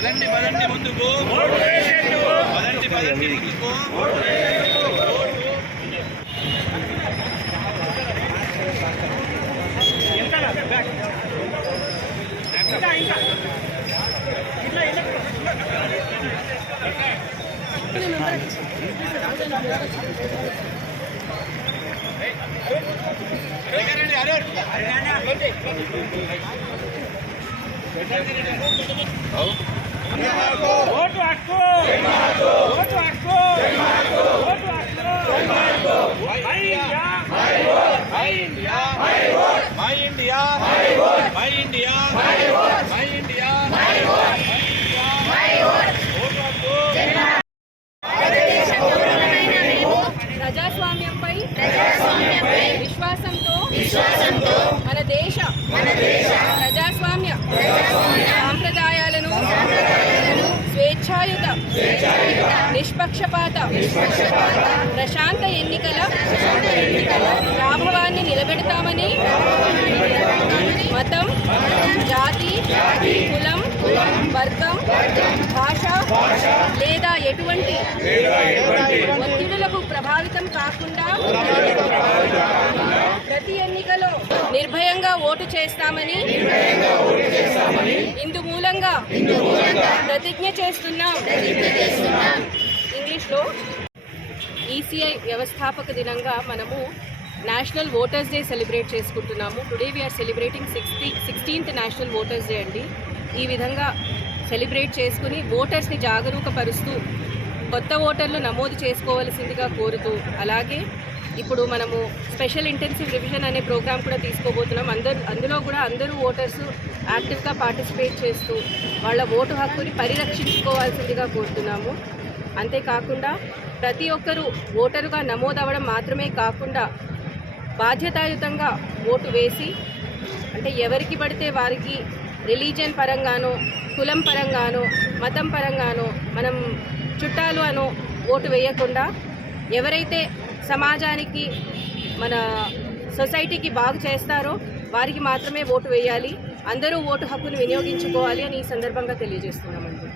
పదండి పదండి ముందుకు, పదండి పదండి ముందుకు. ఓటు హక్కు, ఓటు హక్కు, ఓటు హక్కు. My India, my India, my India, my India, my India, vote హక్కు. ప్రజాస్వామ్యంపై విశ్వాసంతో మన దేశ ప్రజాస్వామ్య సాంప్రదాయాలను స్వేచ్ఛాయుత నిష్పక్షపాత ప్రశాంత ఎన్నికల ప్రాభవాన్ని నిలబెడతామని మతం, జాతి, కులం, వర్గం, భాష లేదా ఎటువంటి ఒత్తిడులకు ప్రభావితం కాకుండా ప్రతి ఎన్నికలో నిర్భయంగా ఓటు చేస్తామని ఇందు మూలంగా ప్రతిజ్ఞ చేస్తున్నాం. ఇంగ్లీష్లో ఈసీఐ వ్యవస్థాపక దినంగా మనము నేషనల్ ఓటర్స్ డే సెలబ్రేట్ చేసుకుంటున్నాము. Today we are celebrating 16th national voters day అండి. ఈ విధంగా సెలబ్రేట్ చేసుకుని ఓటర్స్ని జాగరూకపరుస్తూ కొత్త ఓటర్లు నమోదు చేసుకోవాల్సిందిగా కోరుతూ, అలాగే ఇప్పుడు మనము స్పెషల్ ఇంటెన్సివ్ రివిజన్ అనే ప్రోగ్రామ్ కూడా తీసుకోబోతున్నాం. అందులో కూడా అందరూ ఓటర్స్ యాక్టివ్గా పార్టిసిపేట్ చేస్తూ వాళ్ళ ఓటు హక్కుని పరిరక్షించుకోవాల్సిందిగా కోరుతున్నాము. అంతేకాకుండా ప్రతి ఒక్కరూ ఓటరుగా నమోదవ్వడం మాత్రమే కాకుండా బాధ్యతాయుతంగా ఓటు వేసి, అంటే ఎవరికి పడితే వారికి రిలీజియన్ పరంగానో, కులం పరంగానో, మతం పరంగానో, మనం చుట్టాలు అనో ఓటు వేయకుండా ఎవరైతే సమాజానికి మన సొసైటీకి బాగు చేస్తారో వారికి మాత్రమే ఓటు వేయాలి. అందరూ ఓటు హక్కును వినియోగించుకోవాలి అని ఈ సందర్భంగా తెలియజేస్తున్నామండి.